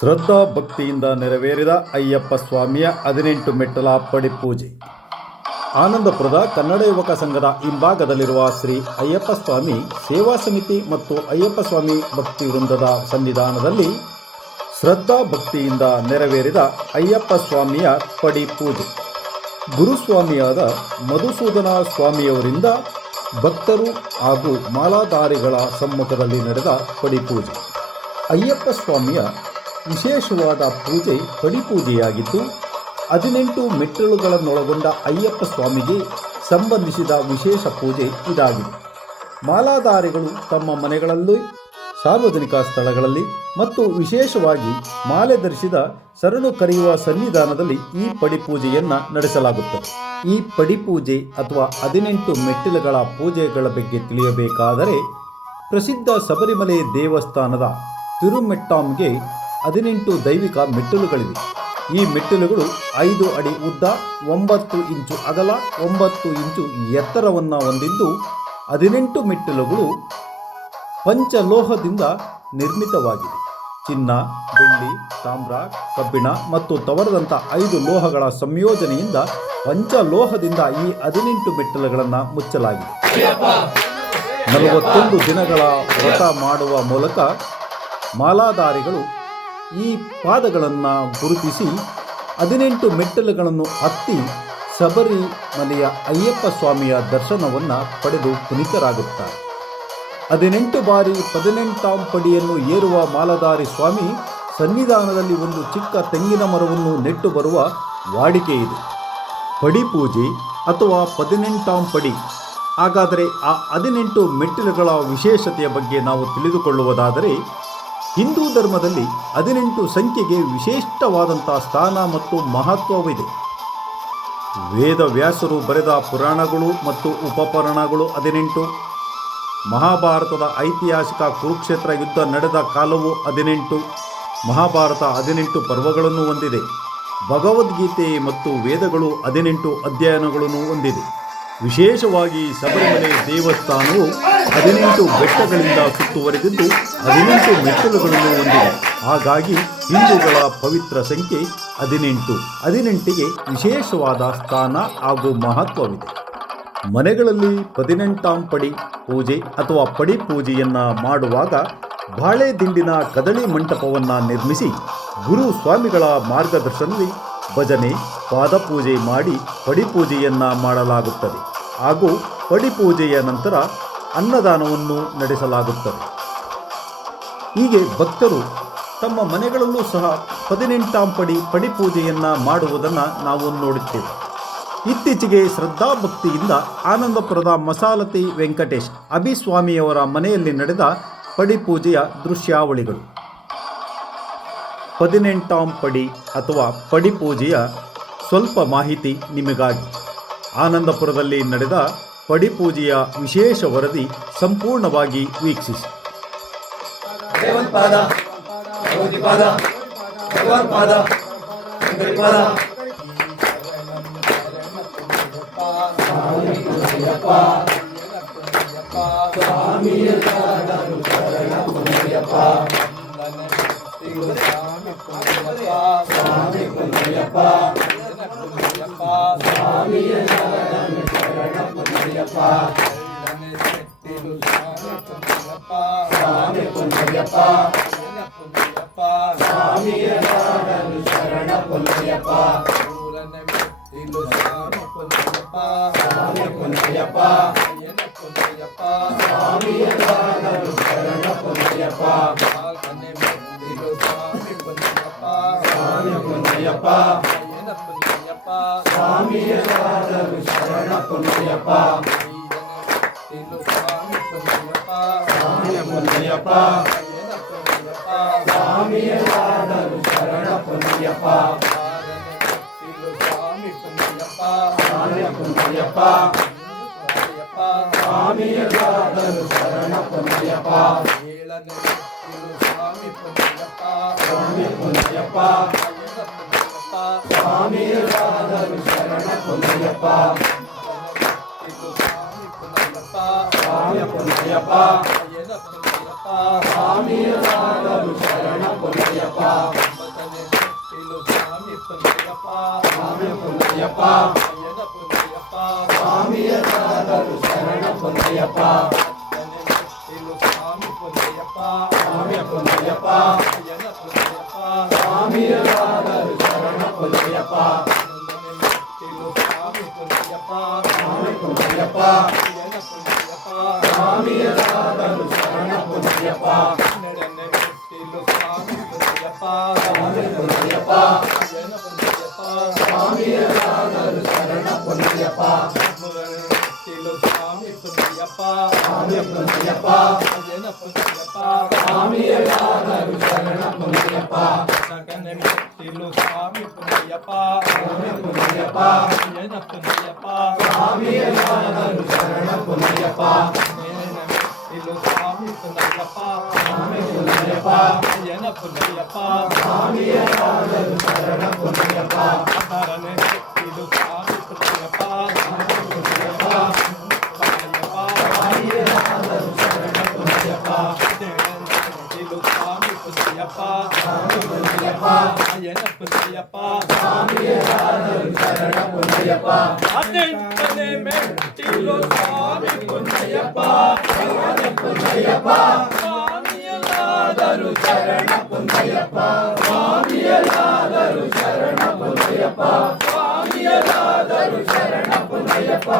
ಶ್ರದ್ಧಾ ಭಕ್ತಿಯಿಂದ ನೆರವೇರಿದ ಅಯ್ಯಪ್ಪ ಸ್ವಾಮಿಯ 18 ಮೆಟ್ಟಲ ಪಡಿಪೂಜೆ. ಆನಂದಪುರದ ಕನ್ನಡ ಯುವಕ ಸಂಘದ ಹಿಂಭಾಗದಲ್ಲಿರುವ ಶ್ರೀ ಅಯ್ಯಪ್ಪ ಸ್ವಾಮಿ ಸೇವಾ ಸಮಿತಿ ಮತ್ತು ಅಯ್ಯಪ್ಪ ಸ್ವಾಮಿ ಭಕ್ತಿ ವೃಂದದ ಸನ್ನಿಧಾನದಲ್ಲಿ ಶ್ರದ್ಧಾ ಭಕ್ತಿಯಿಂದ ನೆರವೇರಿದ ಅಯ್ಯಪ್ಪ ಸ್ವಾಮಿಯ ಪಡಿಪೂಜೆ. ಗುರುಸ್ವಾಮಿಯಾದ ಮಧುಸೂದನ ಸ್ವಾಮಿಯವರಿಂದ ಭಕ್ತರು ಹಾಗೂ ಮಾಲಾಧಾರಿಗಳ ಸಮ್ಮುಖದಲ್ಲಿ ನಡೆದ ಪಡಿಪೂಜೆ. ಅಯ್ಯಪ್ಪ ಸ್ವಾಮಿಯ ವಿಶೇಷವಾದ ಪೂಜೆ ಪಡಿಪೂಜೆಯಾಗಿದ್ದು 18 ಮೆಟ್ಟಿಲುಗಳನ್ನೊಳಗೊಂಡ ಅಯ್ಯಪ್ಪ ಸ್ವಾಮಿಗೆ ಸಂಬಂಧಿಸಿದ ವಿಶೇಷ ಪೂಜೆ ಇದಾಗಿದೆ. ಮಾಲಾಧಾರಿಗಳು ತಮ್ಮ ಮನೆಗಳಲ್ಲಿ, ಸಾರ್ವಜನಿಕ ಸ್ಥಳಗಳಲ್ಲಿ ಮತ್ತು ವಿಶೇಷವಾಗಿ ಮಾಲೆ ಧರಿಸಿದ ಶರಣು ಕರೆಯುವ ಸನ್ನಿಧಾನದಲ್ಲಿ ಈ ಪಡಿಪೂಜೆಯನ್ನು ನಡೆಸಲಾಗುತ್ತದೆ. ಈ ಪಡಿಪೂಜೆ ಅಥವಾ 18 ಮೆಟ್ಟಿಲುಗಳ ಪೂಜೆಗಳ ಬಗ್ಗೆ ತಿಳಿಯಬೇಕಾದರೆ ಪ್ರಸಿದ್ಧ ಶಬರಿಮಲೆ ದೇವಸ್ಥಾನದ ತಿರುಮೆಟ್ಟಾಂಗೆ 18 ದೈವಿಕ ಮೆಟ್ಟಿಲುಗಳಿವೆ. ಈ ಮೆಟ್ಟಿಲುಗಳು 5 ಅಡಿ ಉದ್ದ, 9 ಇಂಚು ಅಗಲ, 9 ಇಂಚು ಎತ್ತರವನ್ನು ಹೊಂದಿದ್ದು 18 ಮೆಟ್ಟಿಲುಗಳು ಪಂಚಲೋಹದಿಂದ ನಿರ್ಮಿತವಾಗಿದೆ. ಚಿನ್ನ, ಬೆಳ್ಳಿ, ತಾಮ್ರ, ಕಬ್ಬಿಣ ಮತ್ತು ತವರದಂಥ 5 ಲೋಹಗಳ ಸಂಯೋಜನೆಯಿಂದ ಪಂಚಲೋಹದಿಂದ ಈ 18 ಮೆಟ್ಟಿಲುಗಳನ್ನು ಮುಚ್ಚಲಾಗಿದೆ. 41 ದಿನಗಳ ವ್ರತ ಮಾಡುವ ಮೂಲಕ ಮಾಲಾಧಾರಿಗಳು ಈ ಪಾದಗಳನ್ನು ಗುರುತಿಸಿ 18 ಮೆಟ್ಟಿಲುಗಳನ್ನು ಹತ್ತಿ ಶಬರಿಮಲೆಯ ಅಯ್ಯಪ್ಪ ಸ್ವಾಮಿಯ ದರ್ಶನವನ್ನು ಪಡೆದು ಪುನೀತರಾಗುತ್ತಾರೆ. 18 ಬಾರಿ 18ಾಂ ಪಡಿಯನ್ನು ಏರುವ ಮಾಲಾಧಾರಿ ಸ್ವಾಮಿ ಸನ್ನಿಧಾನದಲ್ಲಿ ಒಂದು ಚಿಕ್ಕ ತೆಂಗಿನ ಮರವನ್ನು ನೆಟ್ಟು ಬರುವ ವಾಡಿಕೆ ಇದೆ. ಪಡಿಪೂಜೆ ಅಥವಾ 18ಾಂ ಪಡಿ. ಹಾಗಾದರೆ ಆ 18 ಮೆಟ್ಟಿಲುಗಳ ವಿಶೇಷತೆಯ ಬಗ್ಗೆ ನಾವು ತಿಳಿದುಕೊಳ್ಳುವುದಾದರೆ, ಹಿಂದೂ ಧರ್ಮದಲ್ಲಿ 18 ಸಂಖ್ಯೆಗೆ ವಿಶಿಷ್ಟವಾದಂಥ ಸ್ಥಾನ ಮತ್ತು ಮಹತ್ವವಿದೆ. ವೇದವ್ಯಾಸರು ಬರೆದ ಪುರಾಣಗಳು ಮತ್ತು ಉಪಪುರಾಣಗಳು 18, ಮಹಾಭಾರತದ ಐತಿಹಾಸಿಕ ಕುರುಕ್ಷೇತ್ರ ಯುದ್ಧ ನಡೆದ ಕಾಲವು 18, ಮಹಾಭಾರತ 18 ಪರ್ವಗಳನ್ನು ಹೊಂದಿದೆ. ಭಗವದ್ಗೀತೆ ಮತ್ತು ವೇದಗಳು 18 ಅಧ್ಯಯನಗಳನ್ನು ಹೊಂದಿದೆ. ವಿಶೇಷವಾಗಿ ಶಬರಿಮಲೆ ದೇವಸ್ಥಾನವು 18 ಬೆಟ್ಟಗಳಿಂದ ಸುತ್ತುವರೆದಿದ್ದು 18 ಮೆಟ್ಟಿಲುಗಳನ್ನು ಹೊಂದಿದೆ. ಹಾಗಾಗಿ ಹಿಂದೂಗಳ ಪವಿತ್ರ ಸಂಖ್ಯೆ 18. 18ಗೆ ವಿಶೇಷವಾದ ಸ್ಥಾನ ಹಾಗೂ ಮಹತ್ವವಿದೆ. ಮನೆಗಳಲ್ಲಿ 18ಾಂ ಪಡಿ ಪೂಜೆ ಅಥವಾ ಪಡಿ ಪೂಜೆಯನ್ನು ಮಾಡುವಾಗ ಬಾಳೆ ದಿಂಡಿನ ಕದಳಿ ಮಂಟಪವನ್ನು ನಿರ್ಮಿಸಿ ಗುರು ಸ್ವಾಮಿಗಳ ಮಾರ್ಗದರ್ಶನದಲ್ಲಿ ಭಜನೆ, ಪಾದಪೂಜೆ ಮಾಡಿ ಪಡಿಪೂಜೆಯನ್ನು ಮಾಡಲಾಗುತ್ತದೆ. ಹಾಗೂ ಪಡಿಪೂಜೆಯ ನಂತರ ಅನ್ನದಾನವನ್ನು ನಡೆಸಲಾಗುತ್ತದೆ. ಹೀಗೆ ಭಕ್ತರು ತಮ್ಮ ಮನೆಗಳಲ್ಲೂ ಸಹ 18ಾಂ ಪಡಿಪೂಜೆಯನ್ನು ಮಾಡುವುದನ್ನು ನಾವು ನೋಡುತ್ತೇವೆ. ಇತ್ತೀಚೆಗೆ ಶ್ರದ್ಧಾಭಕ್ತಿಯಿಂದ ಆನಂದಪುರದ ಮಸಾಲತಿ ವೆಂಕಟೇಶ್ ಅಭಿಸ್ವಾಮಿಯವರ ಮನೆಯಲ್ಲಿ ನಡೆದ ಪಡಿಪೂಜೆಯ ದೃಶ್ಯಾವಳಿಗಳು. 18ಾಂ ಪಡಿ ಅಥವಾ ಪಡಿಪೂಜೆಯ ಸ್ವಲ್ಪ ಮಾಹಿತಿ ನಿಮಗಾಗಿ. ಆನಂದಪುರದಲ್ಲಿ ನಡೆದ ಪಡಿಪೂಜೆಯ ವಿಶೇಷ ವರದಿ ಸಂಪೂರ್ಣವಾಗಿ ವೀಕ್ಷಿಸಿ. ಸ್ವಾಮಿ ಸ್ವಾಮಿಯರಾದರು ಶರಣ ಪೊನ್ನಯ್ಯಪ್ಪ ಸ್ವಾಮಿ ಪೊನ್ನಯ್ಯಪ್ಪ ಸ್ವಾಮಿಯರಾದರು ಶರಣ ಪೊನ್ನಯ್ಯಪ್ಪ ಸ್ವಾಮಿ ಪೊನ್ನಯ್ಯಪ್ಪ ಸ್ವಾಮಿಯರಾದರು ಶರಣ ಪೊನ್ನಯ್ಯಪ್ಪ ಸ್ವಾಮಿ ಪೊನ್ನಯ್ಯಪ್ಪ ಸ್ವಾಮಿಯರಾದರು ಶರಣ ಪೊನ್ನಯ್ಯಪ್ಪ ಸ್ವಾಮಿ ಪೊನ್ನಯ್ಯಪ್ಪ ಸ್ವಾಮಿಯರಾದರು ಶರಣ ಪೊನ್ನಯ್ಯಪ್ಪ ಸ್ವಾಮಿ ಪೊನ್ನಯ್ಯಪ್ಪ ಸ್ವಾಮಿಯರಾದರು ಶರಣ ಪೊನ್ನಯ್ಯಪ್ಪ ಸ್ವಾಮಿ ಪೊನ್ನಯ್ಯಪ್ಪ ಸ್ವಾಮಿಯರಾದರು ಶರಣ ಪೊನ್ನಯ್ಯಪ್ಪ ಸ್ವಾಮಿ ಪೊನ್ನಯ್ಯಪ್ಪ ಸ್ವಾಮಿಯರಾದರು ಶರಣ ಪೊನ್ನಯ್ಯಪ್ಪ ಸ್ವಾಮಿಯರಾದರು ಶರಣ ಪೊನ್ನಯ್ಯಪ್ಪ ಅದೆಂಟನೆ ಮೆಟ್ಟಿಲು ಸ್ವಾಮಿ ಪೊನ್ನಯ್ಯಪ್ಪ ಸ್ವಾಮಿಯರಾದರು ಶರಣ ಪೊನ್ನಯ್ಯಪ್ಪ ಸ್ವಾಮಿಯರಾದರು ಶರಣ ಪೊನ್ನಯ್ಯಪ್ಪ ಸ್ವಾಮಿಯರಾದರು ಶರಣ ಪೊನ್ನಯ್ಯಪ್ಪ